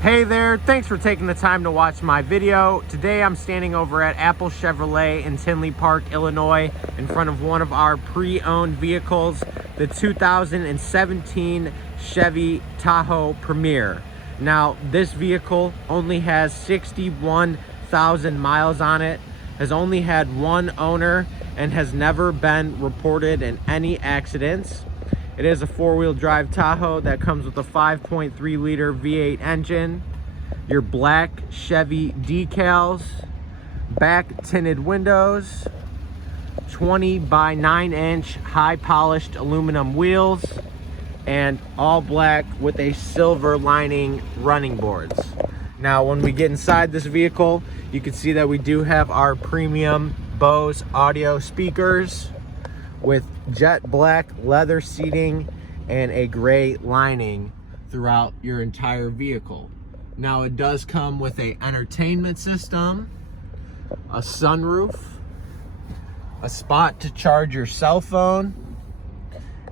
Hey there, thanks for taking the time to watch my video. Today I'm standing over at Apple Chevrolet in Tinley Park, Illinois, in front of one of our pre-owned vehicles, the 2017 Chevy Tahoe Premier. Now, this vehicle only has 61,000 miles on it, has only had one owner, and has never been reported in any accidents. It is a four-wheel drive Tahoe that comes with a 5.3 liter V8 engine, your black Chevy decals, back tinted windows, 20 by 9 inch high polished aluminum wheels, and all black with a silver lining running boards. Now, when we get inside this vehicle, you can see that we do have our premium Bose audio speakers with jet black leather seating and a gray lining throughout your entire vehicle. Now, it does come with an entertainment system, a sunroof, a spot to charge your cell phone,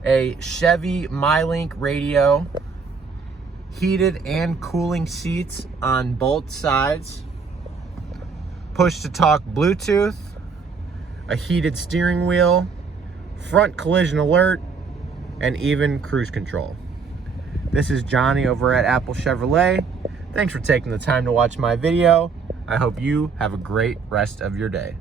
a Chevy MyLink radio, heated and cooling seats on both sides, push to talk Bluetooth, a heated steering wheel, front collision alert, and even cruise control. This is Johnny over at Apple Chevrolet. Thanks for taking the time to watch my video. I hope you have a great rest of your day.